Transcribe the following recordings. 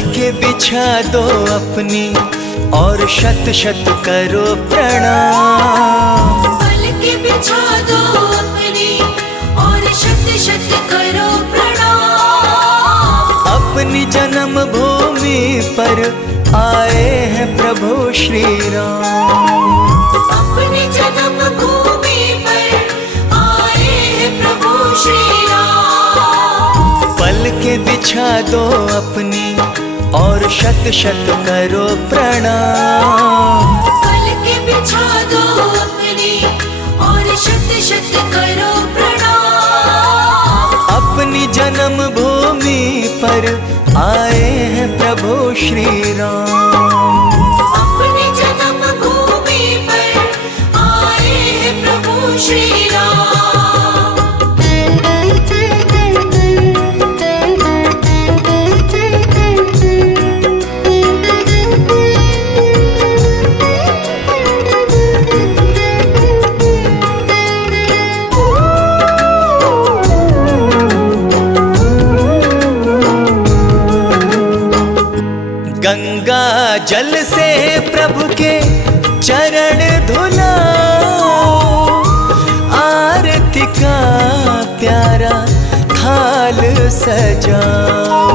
के बिछा दो अपनी और शत शत करो प्रणाम। पल के बिछा दो अपनी और शत शत करो प्रणाम। अपनी जन्म भूमि पर आए हैं प्रभु श्री राम। अपनी जन्म भूमि पर आए हैं प्रभु श्री राम। पल के बिछा दो अपनी और शत शत करो प्रणाम। पल के बिछा दो अपनी और शत शत करो प्रणाम। अपनी जन्म भूमि पर आए हैं प्रभु श्री राम। अपनी जन्म भूमि पर आए हैं प्रभु श्री राम। गंगा जल से प्रभु के चरण धुलाओ, आरती का प्यारा थाल सजाओ।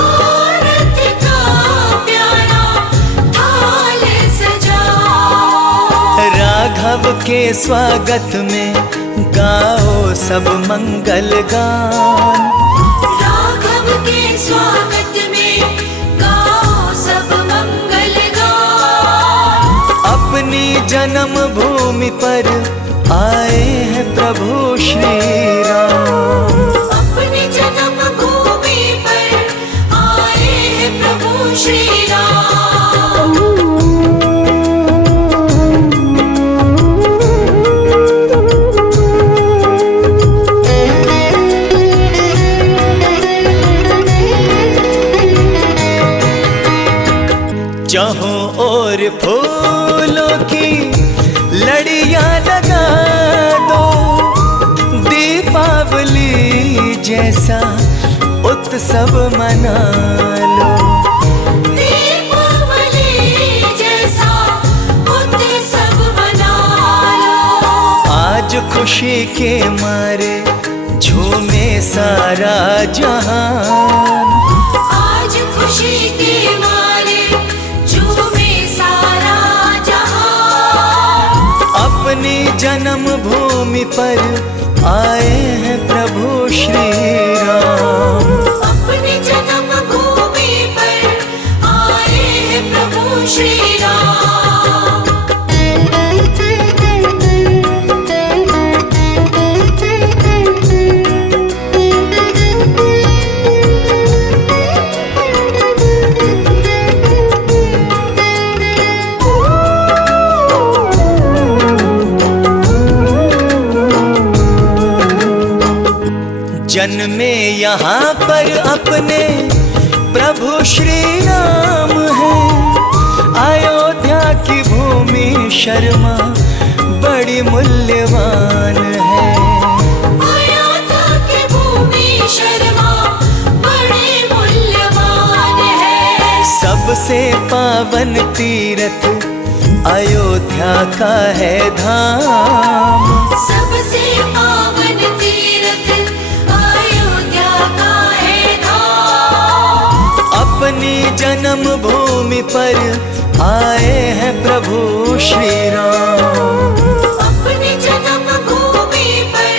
आरती का प्यारा थाल सजाओ। राघव के स्वागत में गाओ सब मंगल गान। राघव के स्वागत में गाओ सब मंगल गान। अपनी जन्म भूमि पर आए हैं प्रभु श्री राम। अपनी जन्म भूमि पर आए हैं प्रभु श्री राम। चाहों ओर फूलों की लड़ियां लगा दो, दीपावली जैसा उत्सव मना लो। दीपावली जैसा उत्सव मना लो। आज खुशी के मारे झूमे सारा जहान। आज खुशी के मारे झूमे सारा जहान। अपनी जन्म भूमि पर आए हैं प्रभु श्री राम। अपनी जन्म भूमि पर आए हैं प्रभु श्री राम। जन्मे यहाँ पर अपने प्रभु श्री राम है। अयोध्या की भूमि शर्मा बड़ी मूल्यवान है। अयोध्या की भूमि शर्मा बड़ी मूल्यवान है। सबसे पावन तीर्थ अयोध्या का है धाम। सबसे पावन तीर्थ अयोध्या का है धाम। अपनी जन्म भूमि पर आए हैं प्रभु श्री राम। अपनी जन्म भूमि पर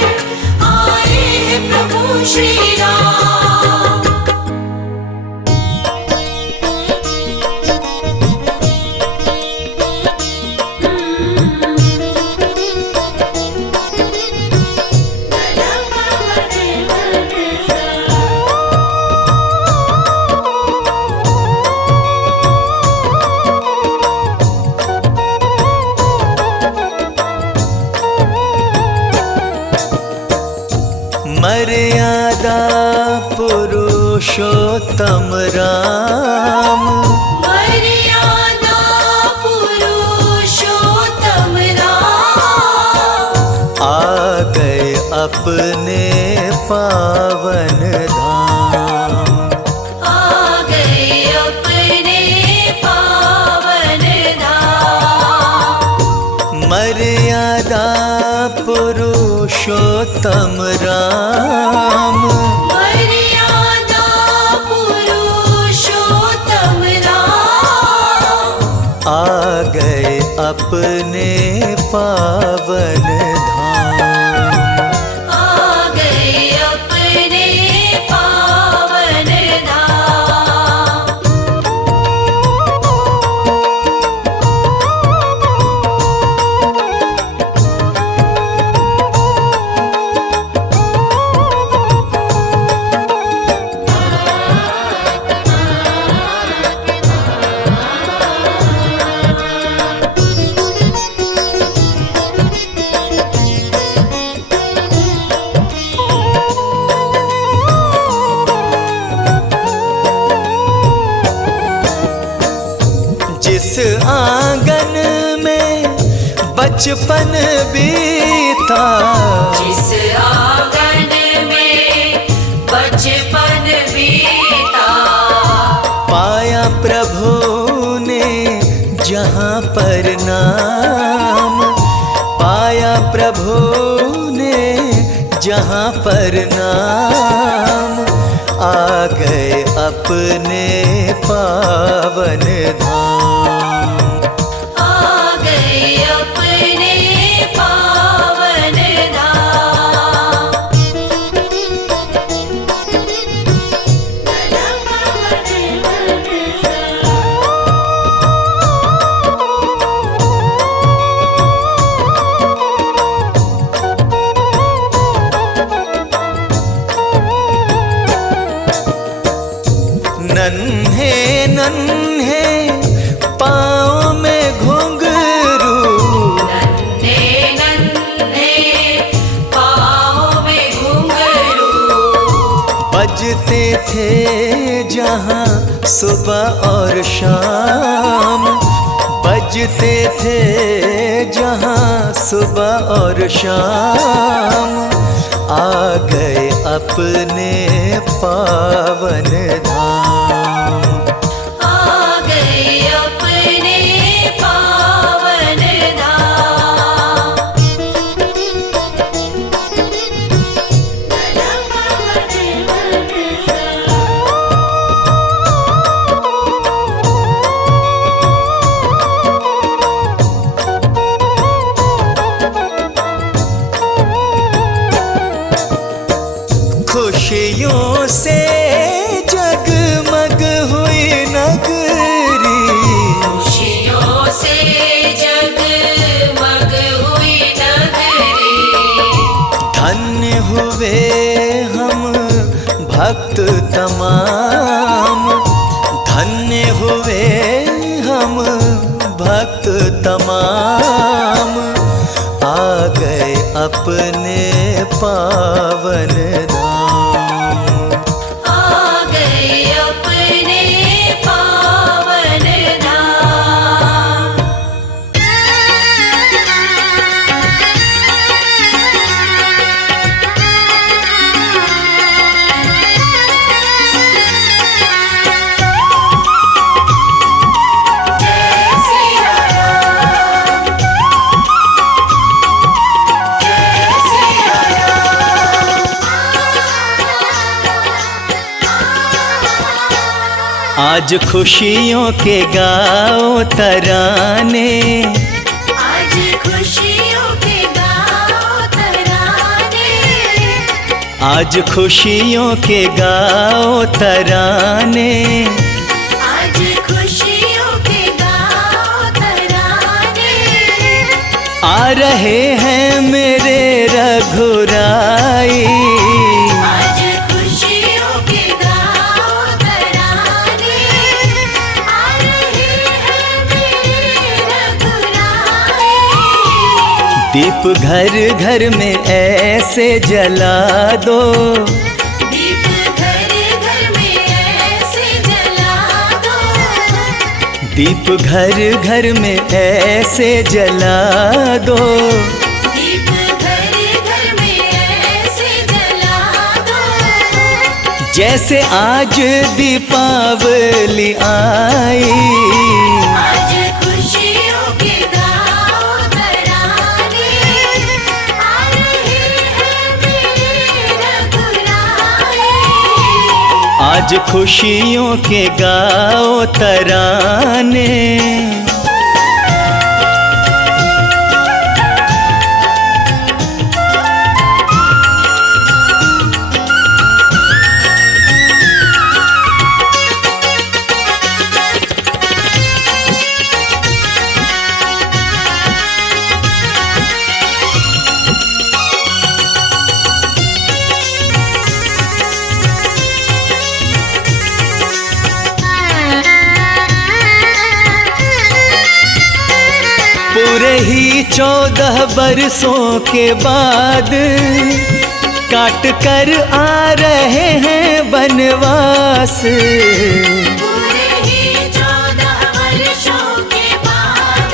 आए हैं प्रभु श्री राम। मर्यादा पुरुषोत्तम राम। मर्यादा पुरुषोत्तम राम। आ गए अपने पावन धाम। आ गए पुरुषोत्तम राम। मर्यादा पुरुषोत्तम राम, आ गए अपने पावन धाम। आ गए अपने पावन धाम। जिस आंगन में बचपन बीता, जिस आंगन में बचपन बीता, पाया प्रभु ने जहाँ पर नाम, पाया प्रभु ने जहाँ पर नाम। आ गए अपने पावन धाम। आ गए अपने पावन धाम। नन्हे नन्हे पाँव में घुंघरू, नन्हे नन्हे पाँव में घुंघरू, बजते थे जहाँ सुबह और शाम, बजते थे जहाँ सुबह और शाम। आ गए अपने पावन धाम। आ गए अपने पावन धाम। खुशियों से जगमग हुई नगरी, खुशियों से जगमग हुई नगरी, धन्य हुए हम भक्त तमाम, धन्य हुए हम भक्त तमाम। आ गए अपने पावन धाम। आ गए अपने पावन धाम। जय सिया राम, जय सिया राम। आज खुशियों के गाओ तराने, आज खुशियों के गाओ तराने, आज खुशियों के गाओ तराने। आज खुशियों के गाओ तराने, आ रहे हैं मेरे रघुराई, आज खुशियों के गाओ तराने, आ रहे हैं मेरे रघुराई। दीप घर घर में ऐसे जला दो, दीप घर घर में ऐसे जला दो, दीप घर घर में ऐसे जला दो। दीप घर घर में ऐसे जला दो, जैसे आज दीपावली आई, आज खुशियों के गाओ तराने, आ रहे हैं आज खुशियों के गाओ तराने। पूरे ही 14 बरसों के बाद काट कर आ रहे हैं बनवास। पूरे ही 14 वर्षों के बाद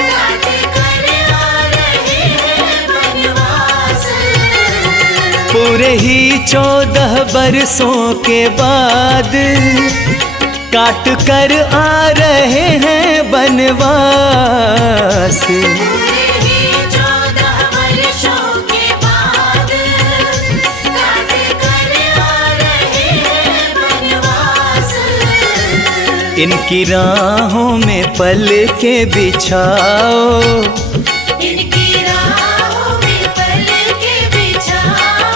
काट कर आ रहे हैं बनवास। पूरे ही 14 बरसों के बाद काट कर आ रहे हैं बनवास। पूरे ही 14 वर्षों के बाद काट कर आ रहे हैं बनवास। इनकी राहों में पल के बिछाओ, इनकी राहों में पल के बिछाओ।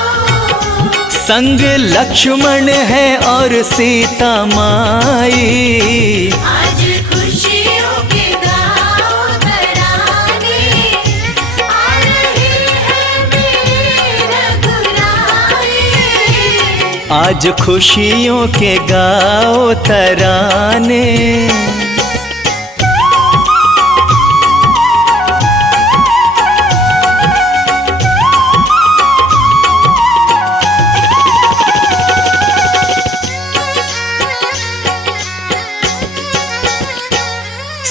संग लक्ष्मण है और सीता माई। आज खुशियों के गाओ तराने, आ रहे हैं मेरे रघुराई। आज खुशियों के गाओ तराने।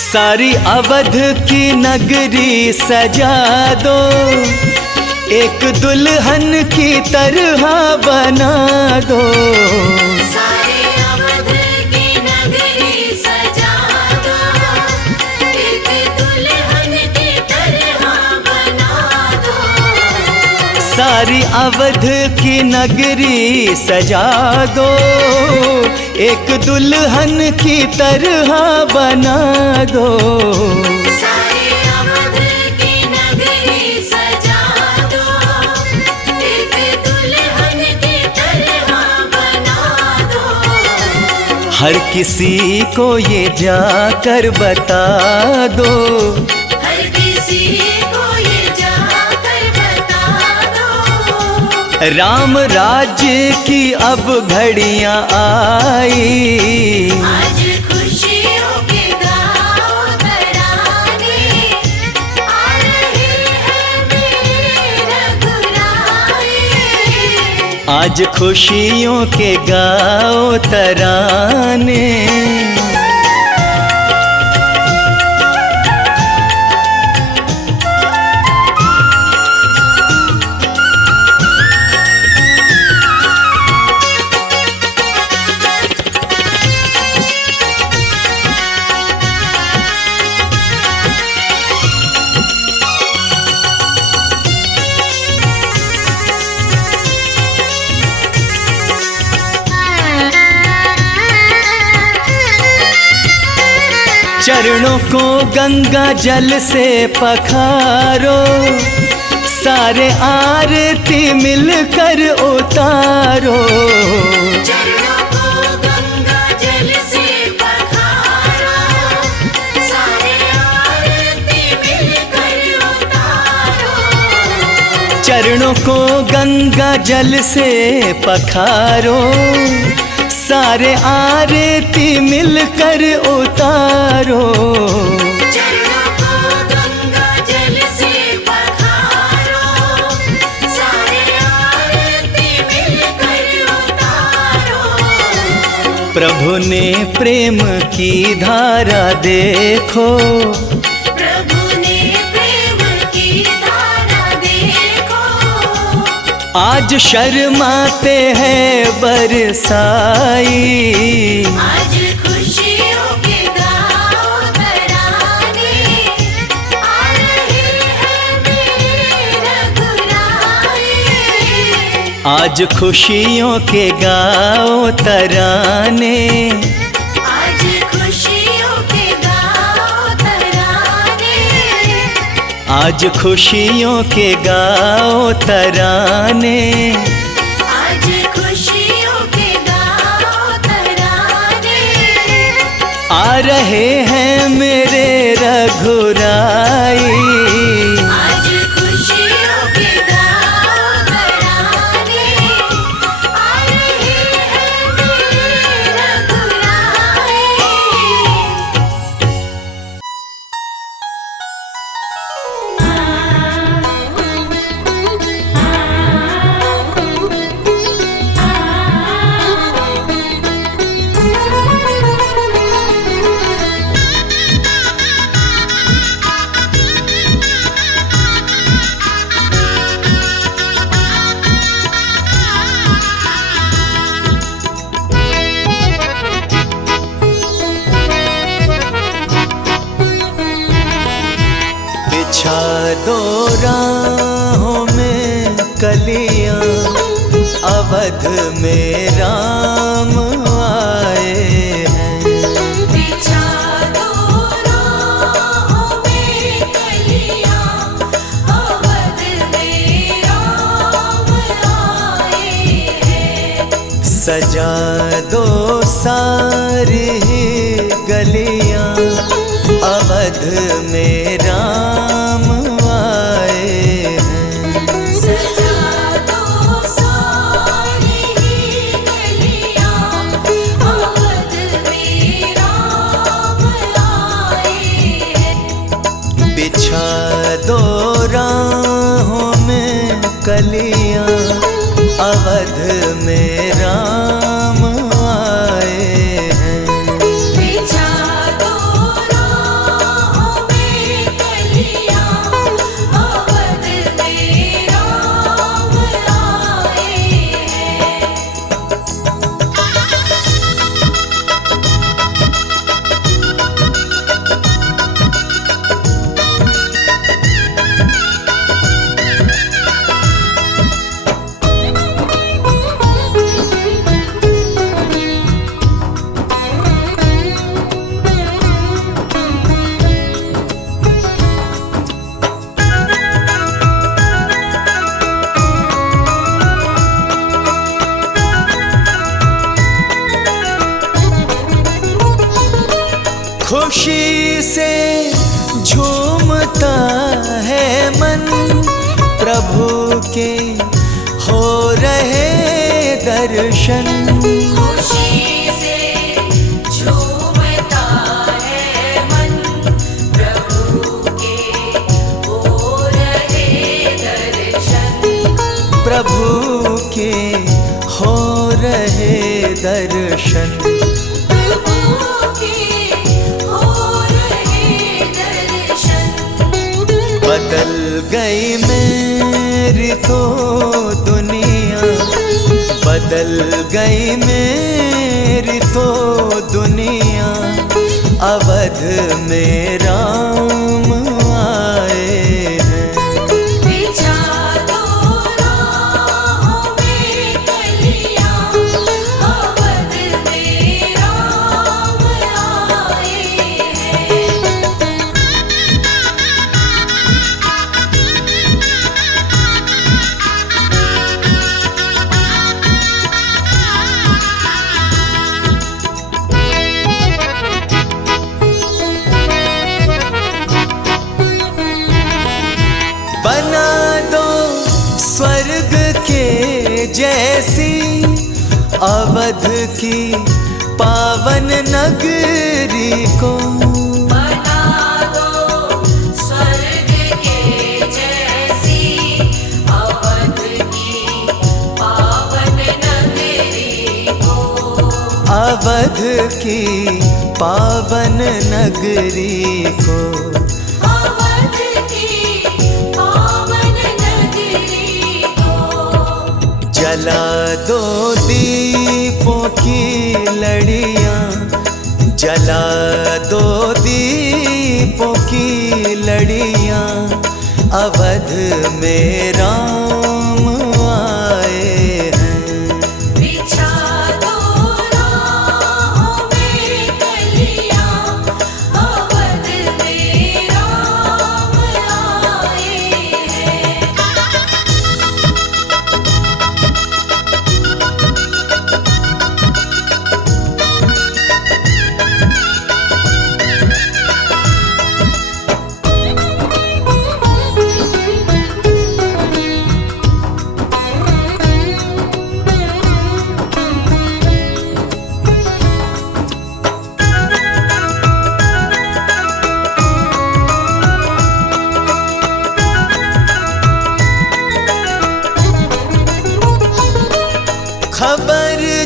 सारी अवध की नगरी सजा दो, एक दुल्हन की तरह बना दो। सारे अवध की नगरी सजा दो, एक दुल्हन की तरह बना दो। सारी अवध की नगरी सजा दो, एक दुल्हन की तरह बना दो। सारे अवध की नगरी सजा दो, एक दुल्हन की तरह बना दो। हर किसी को ये जाकर बता दो, हर किसी को ये जाकर बता दो। राम राज्य की अब घड़ियां आई। आज खुशियों के गाओ तराने, आ रहे हैं मेरे रघुराई। आज खुशियों के गाओ तराने। चरणों को गंगा जल से पखारो, सारे आरती मिलकर उतारो। चरणों को गंगा जल से पखारो, सारे आरती मिलकर उतारो। चरणों को गंगा जल से पखारो, सारे आरती मिलकर उतारो। चरणों को गंगा जल से पखारो, सारे आरती मिलकर उतारो। प्रभु ने प्रेम की धारा देखो, प्रभु ने प्रेम की धारा देखो। आज शर्माते हैं बरसाई। आज खुशियों के गाओ तराने, आ रहे हैं मेरे रघुराई। आज खुशियों के गाओ तराने, आज खुशियों के गाओ तराने, आज खुशियों के गाओ तराने, आज खुशियों के गाओ तराने, आ रहे हैं मेरे रघुराई। आज खुशियों के गाओ तराने, आ रहे हैं मेरे रघुराई। बिछा दो राहों में कलियां, अवध में राम आए हैं। बिछा दो राहों में कलियां, अवध में राम आए हैं। सजा दो सारी गलियां, अवध में राम आए हैं। सजा दो सारी गलियां, अवध में राम आए हैं। बिछा दो राहों में कलियां, अवध में राम आए हैं। बिछा दो राहों में कलियां, अवध में राम आए हैं। खुशी से झूमता है मन, प्रभु के हो रहे दर्शन। खुशी से झूमता है मन, प्रभु के हो रहे दर्शन। प्रभु के हो रहे दर्शन। प्रभु के हो रहे दर्शन। बदल गई मेरी तो दुनिया, बदल गई मेरी तो दुनिया, अवध में राम आए हैं। बिछा दो राहों में कलियां, अवध में राम आए हैं। बना दो स्वर्ग के जैसी अवध की पावन नगरी को। बना दो स्वर्ग के जैसी अवध की पावन नगरी को। अवध की पावन नगरी को। अवध की पावन नगरी को। जला दो दीपों की लड़ियां, जला दो दीपों की लड़ियां, अवध में राम आए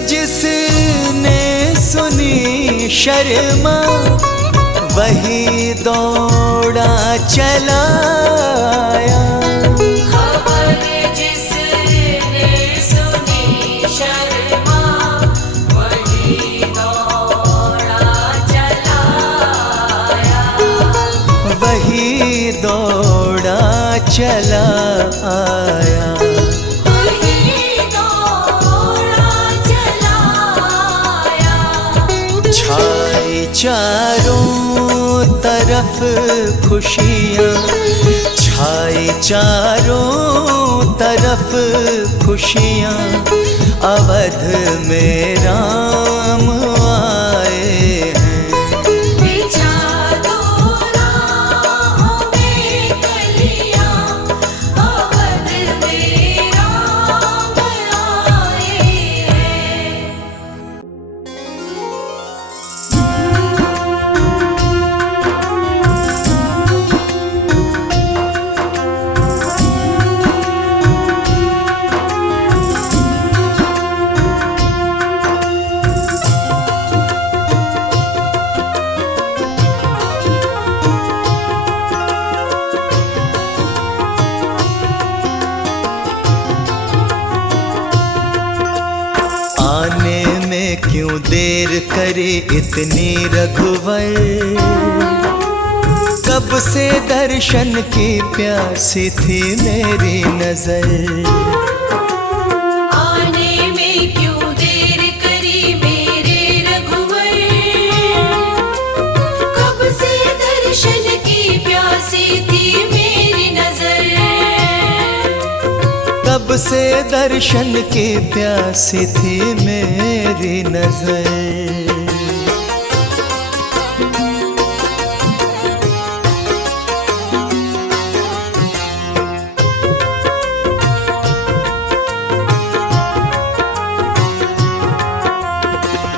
जिसने सुनी शर्मा वही दौड़ा चला आया। खबर जिसने सुनी शर्मा वही दौड़ा चला आया। वही दौड़ा चला आया। छाई चारों तरफ खुशियाँ, छाई चारों तरफ खुशियाँ, अवध में राम आए हैं। बिछा दो राहों में कलियाँ, अवध में राम आए हैं। आने में क्यों देर करे इतनी रघुवर, कब से दर्शन की प्यासी थी मेरी नजर। आने में क्यों देर करी मेरे रघुवर, कब से दर्शन की प्यासी थी मेरी नजर। कब से दर्शन की प्यासी थी मेरी नजर।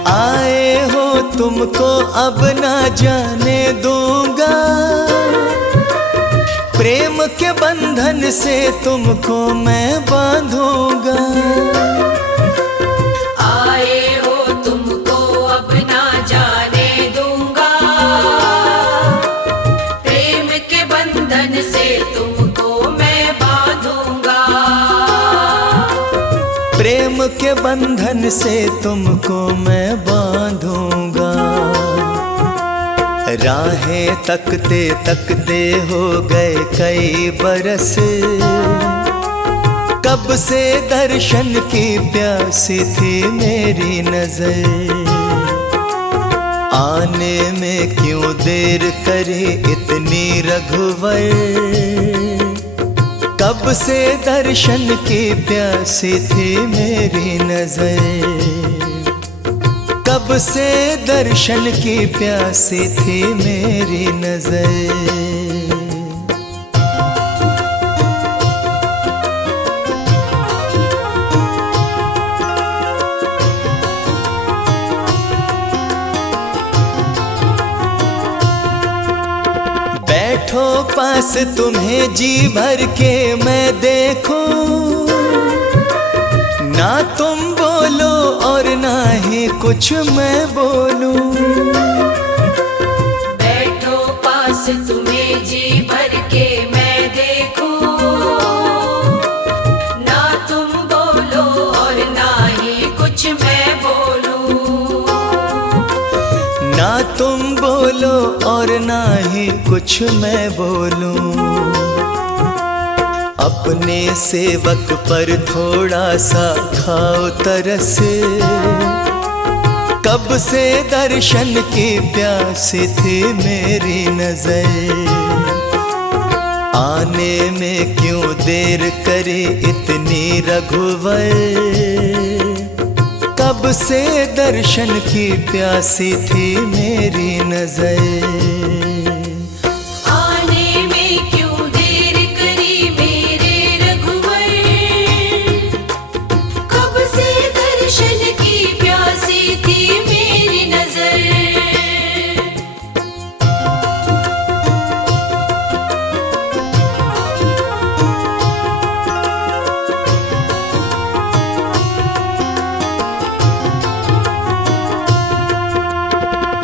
आए हो तुमको अब ना जाने दूंगा, प्रेम के बंधन से तुमको मैं बांधूंगा। आए हो तुमको अब ना जाने दूंगा, प्रेम के बंधन से तुमको मैं बांधूंगा। प्रेम के बंधन से तुमको मैं बांधूंगा। राहें तकते तकते हो गए कई बरस, कब से दर्शन की प्यासी थी मेरी नजर। आने में क्यों देर करे इतनी रघुवर, कब से दर्शन की प्यासी थी मेरी नजर। कब से दर्शन की प्यासी थी मेरी नजर। बैठो पास तुम्हें जी भर के मैं देखूं, ना तुम बोलो और ना ही कुछ मैं बोलूं। बैठो पास तुम्हें जी भर के मैं देखूं, ना तुम बोलो और ना ही कुछ मैं बोलूं। ना तुम बोलो और ना ही कुछ मैं बोलूं। अपने सेवक पर थोड़ा सा खाओ तरस, कब से दर्शन की प्यासी थी मेरी नजर। आने में क्यों देर करे इतनी रघुवर, कब से दर्शन की प्यासी थी मेरी नजर।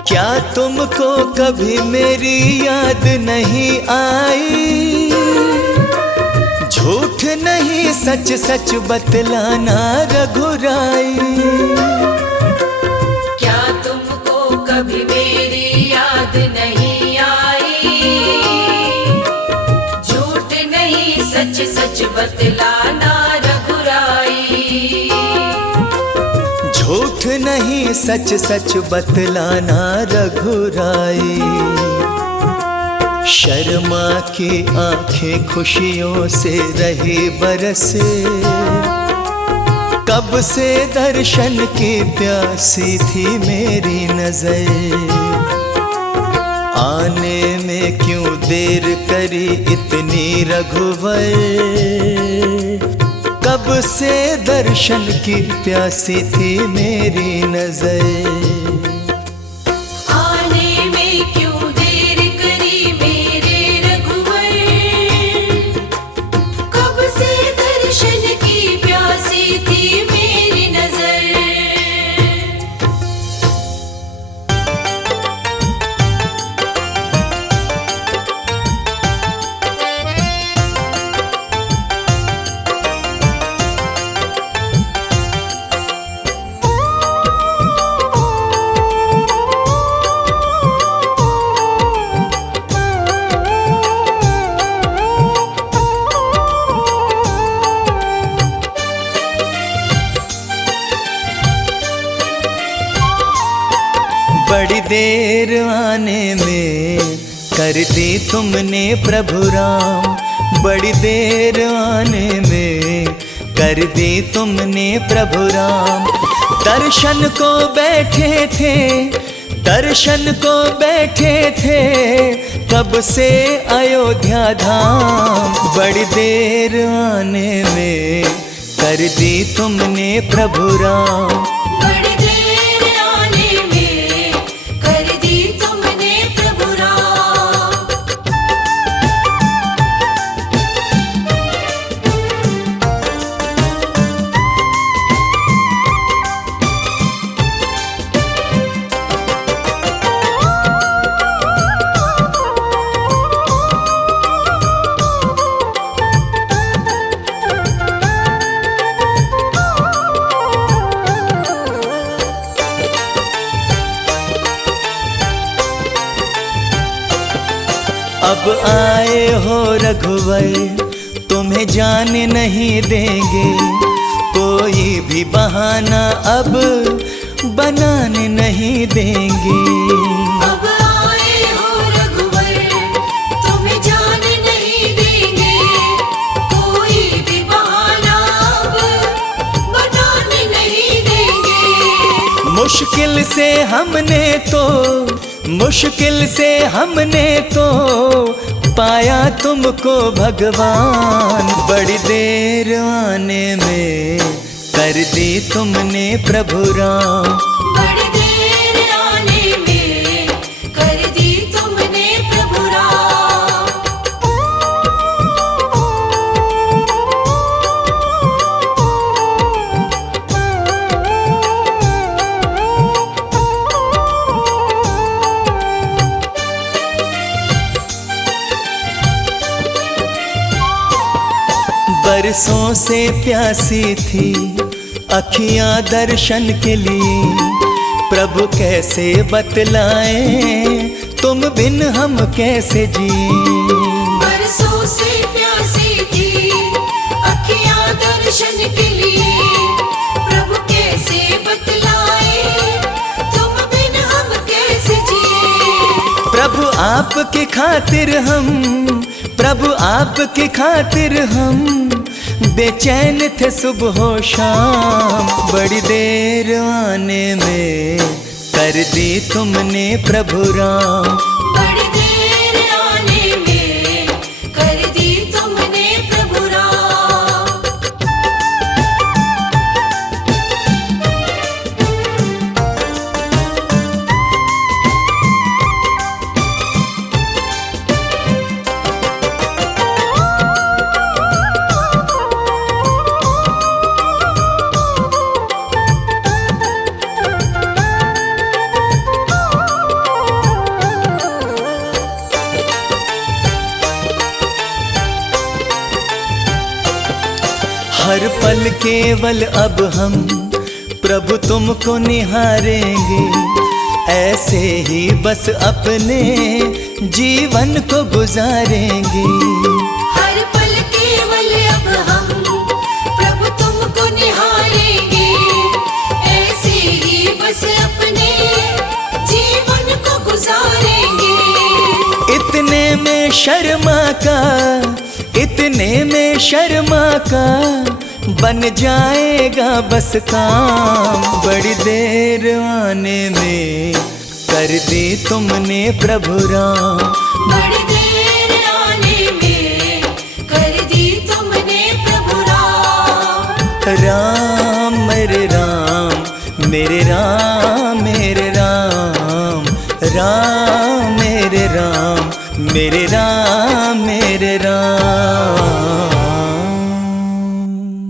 क्या तुमको कभी मेरी याद नहीं आई? झूठ नहीं सच सच बतलाना रघुराई। क्या तुमको कभी मेरी याद नहीं आई? झूठ नहीं सच सच बतलाना रघुराई। झूठ नहीं सच सच बतलाना रघुराई। शर्मा की आंखें खुशियों से रही बरसे, कब से दर्शन की प्यासी थी मेरी नजर। आने में क्यों देर करी इतनी रघुवर, कब से दर्शन की प्यासी थी मेरी नजर। बड़ी देर आने में कर दी तुमने प्रभु राम। बड़ी देर आने में कर दी तुमने प्रभु राम। दर्शन को बैठे थे, दर्शन को बैठे थे, कब से अयोध्या धाम। बड़ी देर आने में कर दी तुमने प्रभु राम। बड़ी देर आने में कर दी तुमने प्रभु राम। अब आए हो रघुवर, तुम्हें जाने नहीं देंगे। कोई भी बहाना अब बनाने नहीं देंगे। अब आए हो रघुवर, तुम्हें जाने नहीं देंगे। कोई भी बहाना अब बनाने नहीं देंगे। मुश्किल से हमने तो, मुश्किल से हमने तो पाया तुमको भगवान। बड़ी देर आने में कर दी तुमने प्रभु राम। बड़ी देर आने में कर दी तुमने प्रभु राम। बरसों से प्यासी थी अखियां दर्शन के लिए। प्रभु कैसे बतलाएं तुम बिन हम कैसे जिए। बरसों से प्यासी थी अखियां दर्शन के लिए। प्रभु कैसे बतलाए तुम बिन हम कैसे जिए। प्रभु आपकी खातिर हम, प्रभु आपकी खातिर हम बेचैन थे सुबह शाम। बड़ी देर आने में कर दी तुमने प्रभु राम। बड़ी देर आने में कर दी तुमने प्रभु राम। हर पल केवल अब हम प्रभु तुमको निहारेंगे, ऐसे ही बस अपने जीवन को गुजारेंगे। हर पल केवल अब हम प्रभु तुमको निहारेंगे, ऐसे ही बस अपने जीवन को गुजारेंगे। इतने में शर्मा का, इतने में शर्मा का बन जाएगा बस काम। बड़ी देर आने में कर दी तुमने प्रभु राम, बड़ी देर आने में कर दी तुमने प्रभु राम। राम मेरे राम मेरे राम मेरे राम, राम मेरे राम मेरे राम मेरे राम।